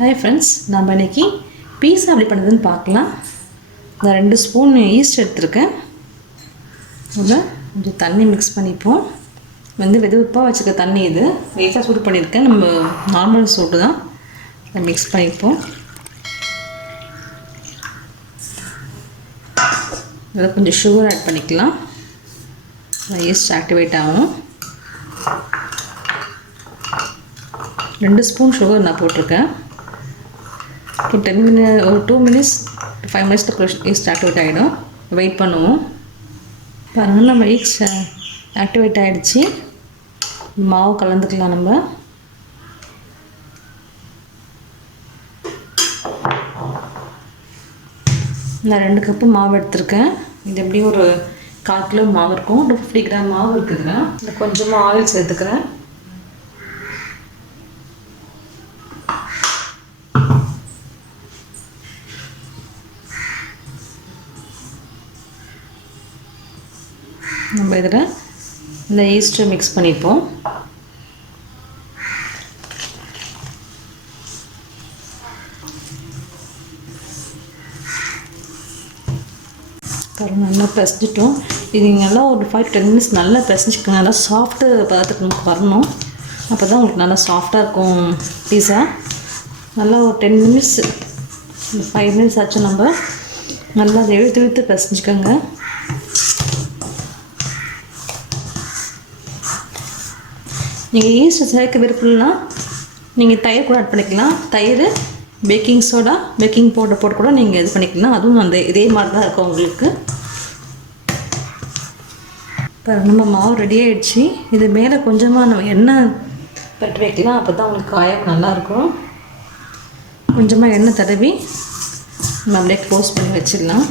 Hi friends, நம்ம இன்னைக்கு பீஸா எப்படி பண்ணுறதுன்னு பார்க்கலாம். நான் 2 ஸ்பூன் ஈஸ்ட் எடுத்துருக்கேன். அதில் கொஞ்சம் தண்ணி மிக்ஸ் பண்ணிப்போம். வெதுவெதுப்பாக வச்சுக்க தண்ணி இது லேசாக சூடு பண்ணியிருக்கேன். நம்ம நார்மல் சூடு தான். அதை மிக்ஸ் பண்ணிப்போம். அதில் கொஞ்சம் சுகர் ஆட் பண்ணிக்கலாம். ஈஸ்ட் ஆக்டிவேட் ஆகும். 2 ஸ்பூன் சுகர் நான் போட்டிருக்கேன். ஒரு 10 minutes ஒரு 2 minutes 5 minutes ஈஸ்ட் ஆக்டிவேட் ஆகிடும். வெயிட் பண்ணுவோம். பாருங்கள், நம்ம ஈஸ்ட் ஆக்டிவேட் ஆகிடுச்சு. மாவு கலந்துக்கலாம். நம்ம நான் 2 கப்பு மாவு எடுத்திருக்கேன். இது எப்படியும் ஒரு 1/4 கிலோ மாவு இருக்கும். 250 கிராம் மாவு இருக்குதுங்க. இதில் கொஞ்சமாக ஆயில் சேர்த்துக்கிறேன். நம்ம இதில் இந்த ஈஸ்ட்டை மிக்ஸ் பண்ணிப்போம். நல்லா பிசைஞ்சிட்டோம். இது நல்லா ஒரு 5-10 minutes நல்லா பிசைஞ்சிக்கணும். நல்லா சாஃப்ட்டு பதத்துக்கு நமக்கு வரணும். அப்போ தான் உங்களுக்கு நல்லா சாஃப்டாக இருக்கும் பீஸா. நல்லா ஒரு 10 minutes 5 minutes ஆச்சு. நம்ம நல்லா இழுத்து பிசைஞ்சிக்கோங்க. நீங்கள் ஈஸ்ட் சேர்க்க விருப்பம்னா நீங்கள் தயிர் கூட ஆட் பண்ணிக்கலாம். தயிர், பேக்கிங் சோடா, பேக்கிங் பவுடர் போட்டு கூட நீங்கள் இது பண்ணிக்கலாம். அதுவும் இதே மாதிரி தான் இருக்கும் உங்களுக்கு. இப்போ நம்ம மாவு ரெடி ஆகிடுச்சு. இது மேலே கொஞ்சமாக நம்ம எண்ணெய் பட்டு வைக்கலாம். அப்போ தான் உங்களுக்கு காயம் நல்லாயிருக்கும். கொஞ்சமாக எண்ணெய் தடவி நம்ம அப்படியே க்ளோஸ் பண்ணி வச்சிடலாம்.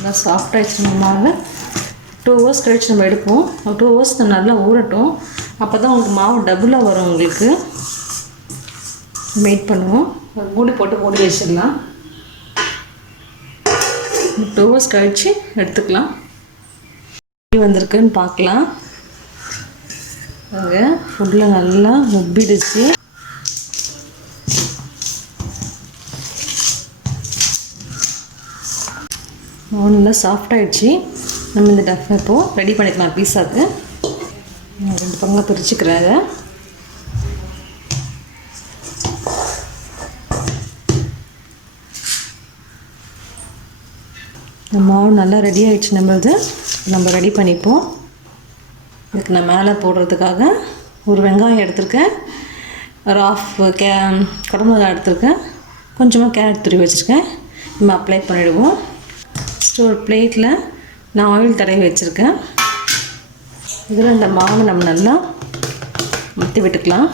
நல்லா சாஃப்டாகிடுச்சு. நம்ம மாவு 2 hours கழிச்சு நம்ம எடுப்போம். 2 hours நல்லா ஊறட்டும். அப்போ தான் உங்களுக்கு மாவு டபுளாக வரும். உங்களுக்கு வெயிட் பண்ணுவோம். மூடி போட்டு மூடி வச்சிடலாம். 2 hours கழிச்சு எடுத்துக்கலாம். எப்படி வந்திருக்குன்னு பார்க்கலாம். அங்கே ஃபுல்லாக நல்லா உப்பிடுச்சு. மாவு நல்லா சாஃப்டாகிடுச்சு. நம்ம இந்த டஃப் இப்போது ரெடி பண்ணிக்கலாம் பீஸாவுக்கு. 2 பங்காக பிரிச்சுக்கிறாங்க. இந்த மாவு நல்லா ரெடி ஆகிடுச்சு. நம்ம ரெடி பண்ணிப்போம். இதுக்கு நான் மேலே போடுறதுக்காக ஒரு வெங்காயம் எடுத்திருக்கேன். ஒரு குடமிளகாய் எடுத்திருக்கேன். கொஞ்சமாக கேரட் துருவி வச்சுருக்கேன். நம்ம அப்ளை பண்ணிவிடுவோம். ஃபஸ்ட்டு ஒரு பிளேட்டில் நான் ஆயில் தடவி வச்சுருக்கேன். இதில் இந்த மாவை நம்ம நல்லா ஊற்றி விட்டுக்கலாம்.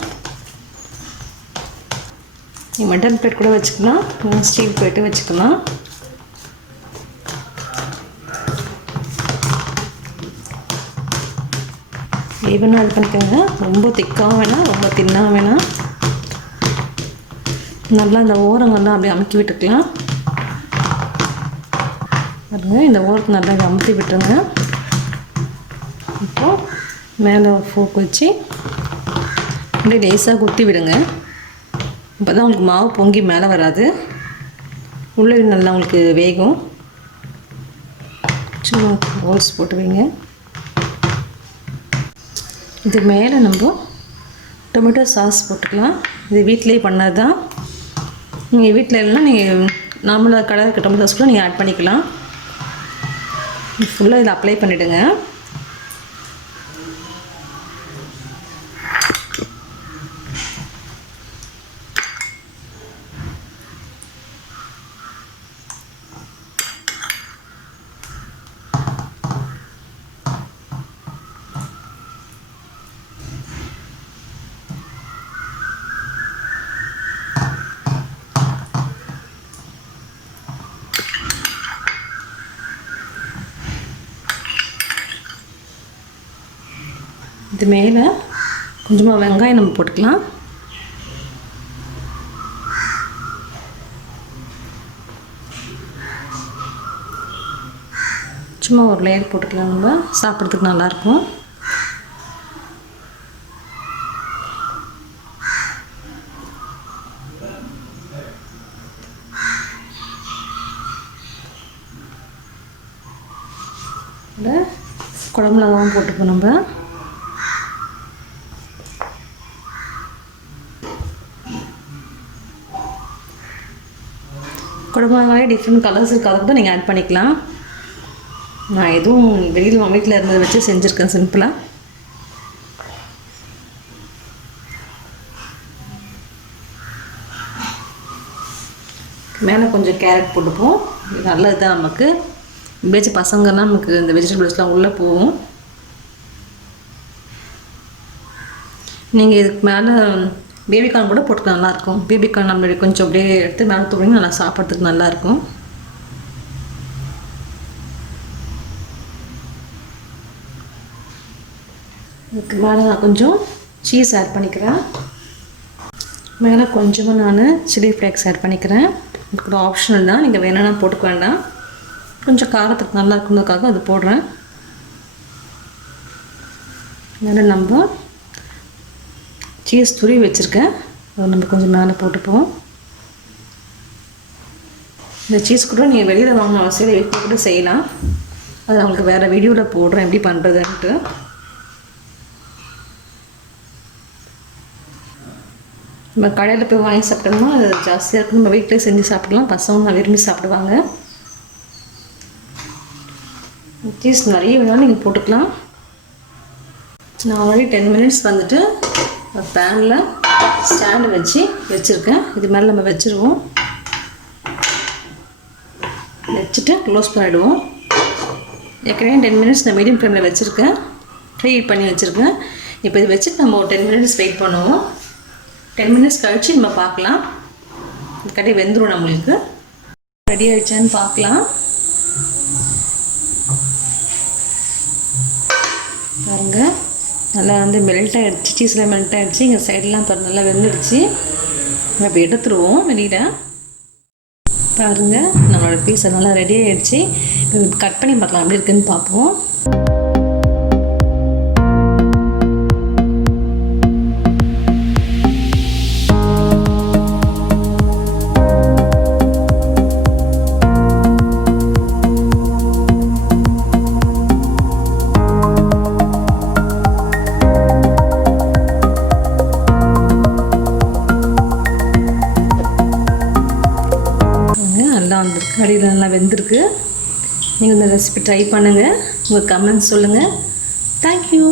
மெட்டல் பிளேட் கூட வச்சுக்கலாம், ஸ்டீல் பிளேட்டு வச்சுக்கலாம். ஈவனாக இது பண்ணிக்கோங்க. ரொம்ப திக்காக வேணாம், ரொம்ப தின்னாக வேணாம். நல்லா இந்த ஓரங்கள்லாம் அப்படியே அமுக்கி விட்டுக்கலாம். பாருங்க, இந்த ஓரத்தை நல்லா அமுத்தி விட்டுருங்க. இப்போது மேலே ஒரு ஃபோக் வச்சு அப்படியே லேசாக குத்தி விடுங்க. அப்போ தான் உங்களுக்கு மாவு பொங்கி மேலே வராது. உள்ளே நல்லா உங்களுக்கு வேகும். சும்மா ஹோல்ஸ் போட்டு வைங்க. இது மேலே நம்ம டொமேட்டோ சாஸ் போட்டுக்கலாம். இது வீட்டிலே பண்ணது தான். நீங்கள் வீட்டில் இல்லைன்னா நீங்கள் நார்மலாக கடை இருக்க டொமேட்டோ சாஸ் கூட நீங்கள் ஆட் பண்ணிக்கலாம். ஃபுல்லாக இதை அப்ளை பண்ணிவிடுங்க. இது மேலே கொஞ்சமாக வெங்காயம் நம்ம போட்டுக்கலாம். சும்மா ஒரு லேயர் போட்டுக்கலாம். நம்ம சாப்பிட்றதுக்கு நல்லாயிருக்கும். குடமிளகாவும் போட்டுப்போம் நம்ம. குடமிளகாலே டிஃப்ரெண்ட் கலர்ஸ் இருக்காத கூட நீங்கள் ஆட் பண்ணிக்கலாம். நான் எதுவும் வெளியில் வீட்டில் இருந்ததை வச்சு செஞ்சுருக்கேன் சிம்பிளாக. மேலே கொஞ்சம் கேரட் போட்டுப்போம். இது நல்லது தான் நமக்கு. எப்படியாச்சும் பசங்கன்னா நமக்கு இந்த வெஜிடபிள்ஸ்லாம் உள்ளே போகும். நீங்கள் இதுக்கு மேலே பேபிகார்ன் கூட போட்டு நல்லாயிருக்கும். பேபிகார்ன் நம்ம கொஞ்சம் அப்படியே எடுத்து மேலே தூவிங்க, நல்லா சாப்பிட்றதுக்கு நல்லாயிருக்கும். இதுக்கு மேலே நான் கொஞ்சம் சீஸ் ஆட் பண்ணிக்கிறேன். மேலே கொஞ்சமாக நான் சில்லி ஃப்ளேக்ஸ் ஆட் பண்ணிக்கிறேன். இதுக்கு ஒரு ஆப்ஷனல் தான், நீங்கள் வேணும்னா போட்டுக்க வேண்டாம். கொஞ்சம் காரத்துக்கு நல்லா இருக்குன்றதுக்காக அது போடுறேன். மேலே நம்ம சீஸ் துருவி வச்சுருக்கேன், அதை நம்ம கொஞ்சம் மேலே போட்டுப்போம். இந்த சீஸ் கூட நீங்கள் வெளியில் வாங்கின அவசியம் வீட்டில் கூட செய்யலாம். அது அவங்களுக்கு வேறு வீடியோவில் போடுறேன் எப்படி பண்ணுறதுன்ட்டு. நம்ம கடையில் போய் வாங்கி சாப்பிட்டோம்னா அது ஜாஸ்தியாக இருக்கும். நம்ம வீட்டிலே செஞ்சு சாப்பிடலாம், பசங்க விரும்பி சாப்பிடுவாங்க. சீஸ் நிறைய வேணாலும் நீங்கள் போட்டுக்கலாம். நான் ஆல்ரெடி 10 மினிட்ஸ் வந்துட்டு பேனில் ஸ்டாண்டு வச்சுருக்கேன். இது மேலே நம்ம வச்சுருவோம். வச்சுட்டு க்ளோஸ் பண்ணிவிடுவோம். ஏற்கனவே 10 மினிட்ஸ் நான் மீடியம் ஃப்ளேமில் வச்சுருக்கேன், ஃப்ரை பண்ணி வச்சுருக்கேன். இப்போ இது வச்சுட்டு நம்ம ஒரு 10 மினிட்ஸ் வெயிட் பண்ணுவோம். 10 மினிட்ஸ் கழித்து நம்ம பார்க்கலாம். கட்டி வெந்துடும் நம்மளுக்கு. ரெடி ஆகிடுச்சான்னு பார்க்கலாம். பாருங்க, நல்லா வந்து மெல்ட் ஆகிடுச்சு. சீஸில் மெல்ட் ஆகிடுச்சு. இங்கே சைடெலாம் நல்லா வெந்துடுச்சு. அப்போ எடுத்துருவோம் வெளியில். பாருங்கள், நம்மளோட பீஸை நல்லா ரெடி ஆகிடுச்சு. கட் பண்ணி பார்க்கலாம் எப்படி இருக்குன்னு பார்ப்போம். நல்லா வந்திருக்கு, அடியில் நல்லா வெந்திருக்கு. நீங்கள் இந்த ரெசிபி ட்ரை பண்ணுங்கள், உங்கள் கமெண்ட்ஸ் சொல்லுங்கள். தேங்க்யூ.